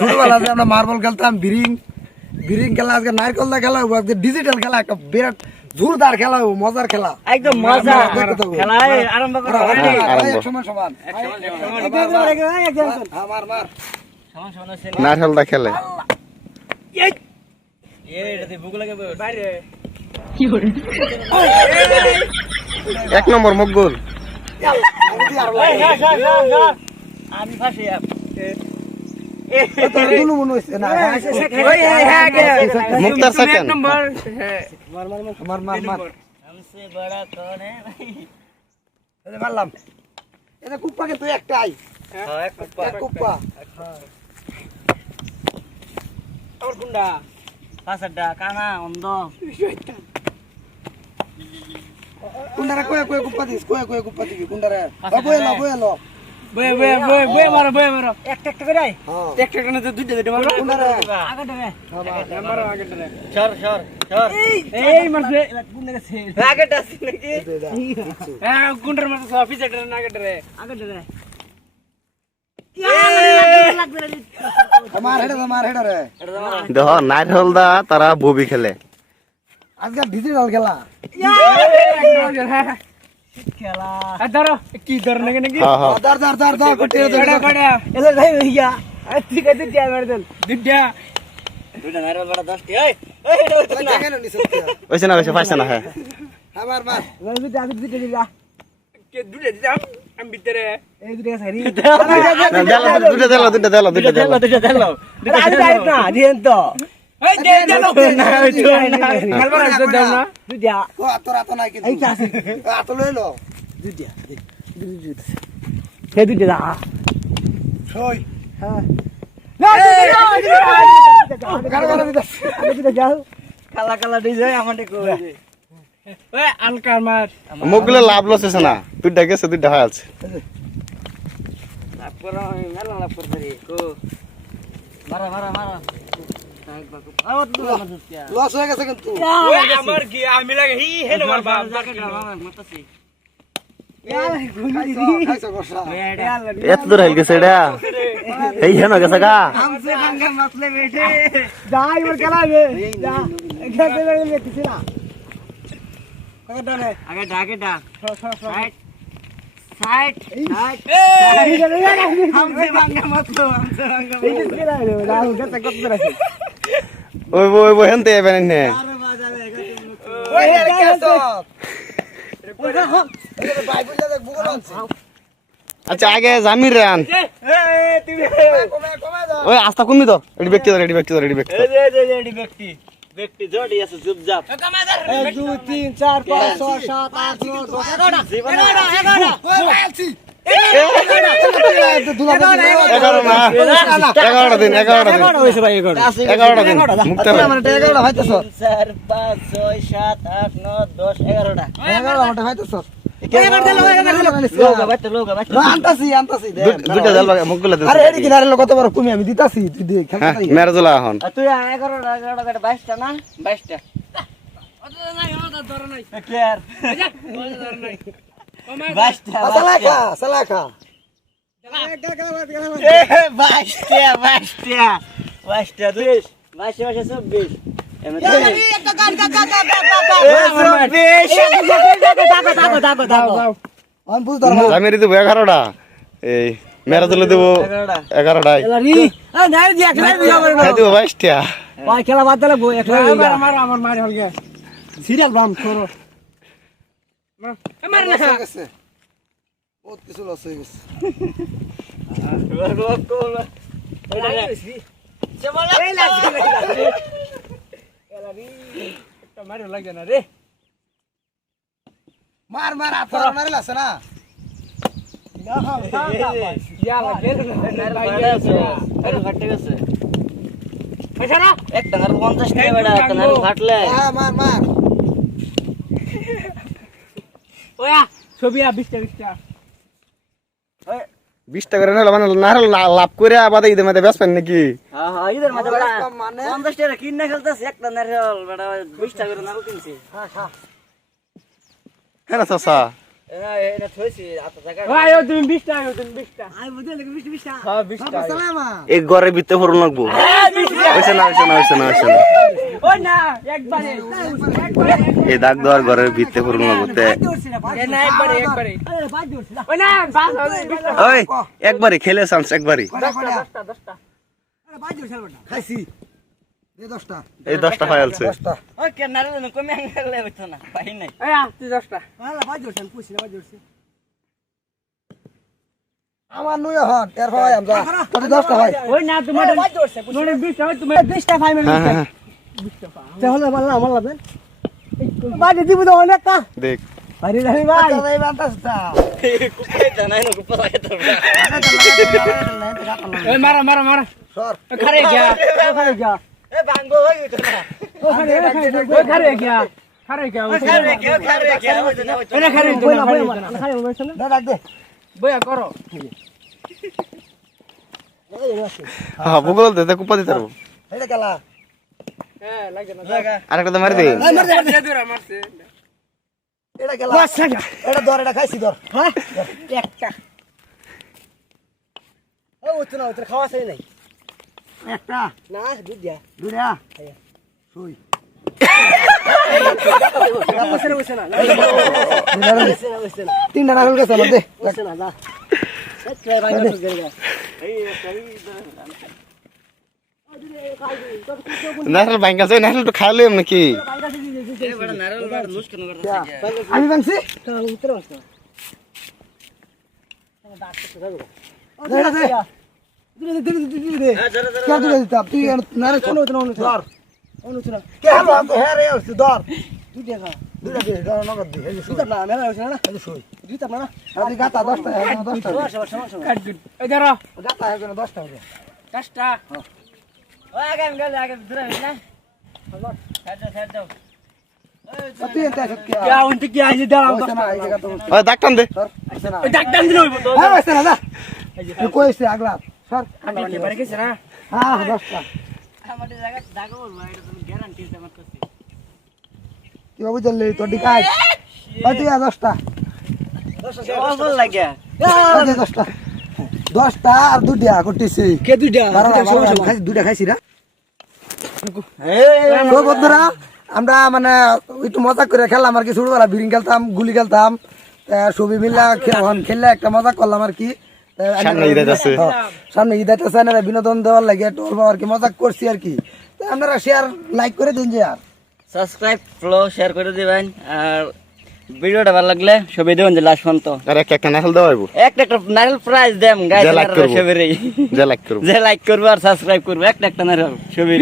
ছোটবেলা আমরা মার্বল খেলতাম, বিরিং খেলা, আজকে নারকেল খেলা, আজকে ডিজিটাল খেলা, একটা বিরাট জোরদার খেলা, মজার খেলা, একদম মজা খেলা আরম্ভ করা সমান সমান নারকেলটা খেলে এক নম্বর মকবুল আমি ফাঁসি মুক্তার সেকেন্ড মারলাম এটা কুপ্পাকে তুই একটাই কুপ্পা আমার গুন্ডা পাঁচটা কানা অন্ধ কুন্ডারা কয়ে কয়ে কুপ্পা দিস, কয়ে কয়ে কুপ্পা দিবি কুন্ডারা বয়ে লো বয়ে মারো একটা করে একটা করে তো দুইটা মারো কুন্ডারা আগেটা মারো আগেটা সর এই মারছে গুন্ডা গেছে আগেটা আছে নাকি হ্যাঁ গুন্ডার মারছে অফিসারটা না আগেটা রে আমার হেডা রে দেখ নারকেলদা তারা ববি খেলে আজকে ডিজিটাল খেলা খেলা ধরো কি ধর নাকি দার কোটে এলে ভাই ভাইয়া ঠিক আছে দুইটা মার দেন দুইটা নারকেল বড় 10 টি এই এটা কেন নিছ ওইছে না ওইছে পাইছে না হ্যাঁ আমার মার দুইটা দিলা কে দুইটা দিলাম আমি ভিতরে এই দুইটা সারি দুইটা দেলো আরে না দিন তো এই দে না খেলবার আছে দাও না দুইটা ও তোর আতো নাই কিন্তু এই কাছে আতো লইলো দুইটা হে দুইটা দা সই হ্যাঁ কালা দিয়ে আমাদের আলকার মার মুখগুলো লাভ লস আছে না দুইটা গেছে দুইটা হয় আছে লস হয়ে গেছে কিন্তু আমার কি আমি লাগে হি হেন মারবা খাইছো বর্ষা এত দূর হেল গেছে এটা এই হেন গেছে গা हमसे पंगा मत ले बेटे जा इवर चला बे जा खेते लगे किसी ना आगे ढाके ढाक साइड साइड हमसे पंगा मत लो हमसे पंगा किसी ना लो ना उनका तकत रखे ওই হেনতে এবেন নে ওই এর কেসো এটা ভাই বুঝলা দেখ বুগল আছে আচ্ছা আগে জামির রান কমে দাও ওই আস্তা কমবি তো এডি ব্যক্তি রেডি ব্যক্তি ব্যক্তি জড়ি আছে চুপচাপ 1 2 3 4 5 6 7 8 9 10 11 ওই আলছি 11 দিন 11 হইছে ভাই 11 দিন মুক্তার 11 হইতেছ 4 5 6 7 8 9 10 11টা 11 মতে হইতেছ লোগা আনতাছি দে দুইটা জাল মুখগুলো আরে এডি কিনারে কত বড় কমি আমি দিতাছি তুই দে খেলতে হ্যাঁ মেরে জলা এখন তুই 11টা 22টা না 22টা অত নাই অত ধর নাই কেয়ার ধর নাই 22টা সালাখা 22টা 24 জামির দেবো 11টা এই মেরে জলে দেবো 11টায় দেবো 22টা খেলা বাদ দিলে আমার সিরিয়াল বাম করো গেছে বহুত কিছু লস হয়ে গেছে মার আফার মারিল আছে না একটা 50 টাকা বেড়া একটা নারকেল ফাটলে মার ওয়া ছবি 20 টাকা 20 টাকা করে মানে নারকেল লাভ করে আবার ঈদের মধ্যে বেচবেন নাকি হ্যাঁ ঈদের মধ্যে বেড়া মানে 50 টাকা কিনে খেলতেছে একটা নারকেল বেড়া 20 টাকা করে নারকেল কিনছে হ্যাঁ না চাচা আয়ো তুমি 20 টা আয়ো তুমি 20 টা আই বুঝে লাগে 20 টা হ্যাঁ 20 টা সালামা এই ঘরের ভিতরে ফুরন লাগবো হইছে না ওই না একবারে এই দাগ দেওয়ার ঘরের ভিতরে ফুরন লাগবো তে এ না একবারে ওই না বাস ওই একবারই খেলে চান্স একবারই 10 টা খাইছি দে 10টা এই 10টা ফাইলছে 10টা ওই কেনারে না কমে আনলে হইতো না পাই নাই এই তুই 10 টা আমার নুই হন এর ভাই আমজা কত 10টা ভাই ওই না তোমার নোরে 20 টা তুমি 20 টা ফাইল হ্যাঁ হ্যাঁ তাহলে বললাম আমার লাগবে বাড়ি দিব তো অনেকটা দেখ আরে রানি ভাই আচ্ছা এই বান্তাসটা কুপাই জানাই না কুপা লাগে তো ওই মারা মারা মারা সর খারে গিয়া খারে গিয়া এ ভাঙ্গো হইতো না ও খারে গিয়া খারে গিয়া খারে কে হইতো না এনে খারে বইলা বইলা খারে বইছে না দে ডাক দে বইয়া করো হ্যাঁ ভূগোল দে কুপা দিতে পারবো এটা খেলা হ্যাঁ লাগে না আরেকটা তো মারি দে মারছে এটা খেলা এটা ধর এটা খাইছি ধর হ্যাঁ একটা ও উতনা উতনা খাওয়া চাই নাই একটা না দুধ দিয়া দুইটা শুই বসে না তিনটা নারকেল গেছে আমার দে বসে না যা নারকেল ভাঙ্গা যায় নারকেল তো খাইলে নাকি এ বড় নারল বড় মুশকিল করতে আমি ভাঙছি দে দে দে কে তুই দিতাম তুই নারে চলো ধর কে হলো তো হ্যাঁ রে ওস ধর দুইটা দে ধর নগদ দে এই শুই না মেলা হইছে না এই শুই দুইটা না আমি গাতা 10টা এখন 10টা কাট গুড এই ধরো গাতা এখন 10টা হবে 10 টা ওই আগে আগে দূরে না ছাড় দাও তুই এত আসত কে क्या उनते क्या है दाम ওইছে না এই জায়গা তো ওই দাগ টান দে সর ওইছে না ओए डाक डाक दिन होइबो तो হ্যাঁ ওইছে না যা তুই কইছিস আগলা সর आगे बारे कैसे ना হ্যাঁ 10টা আমাদের জায়গা দাগো বলবো এটা তুমি গ্যারান্টি দিতে পারতেছি কি বাবু চললি তোর ডিকাই ওই তুই 10টা বল লাগে 10টা 10টা আর দুইটা করতেছি के दुइटा খাইছি দুইটা খাইছি না তো বন্ধুরা আমরা মানে একটু মজা করে খেললাম আর কি ছোটবেলা বিরিং খেলতাম গুলি খেলতাম সবই মিল্লা খেললে একটা মজা করলাম আর কি সামনে ঈদ আছে। সামনে ঈদ আছে না বিনোদন দেওয়ার লাগে টোল আর কি মজা করছি আর কি তো আপনারা শেয়ার লাইক করে দিন যে আর সাবস্ক্রাইব ফলো শেয়ার করে দিবেন আর ভিডিওটা ভালো লাগলে সবাই দেবেন যে লাস্ট পর্যন্ত আর একটা নারকেল দেওয়া হইব একটা নারকেল প্রাইজ দেম গাইস যে লাইক করবো সবাই যে লাইক করবো যে লাইক করবে আর সাবস্ক্রাইব করবে একটা নারকেল সবাই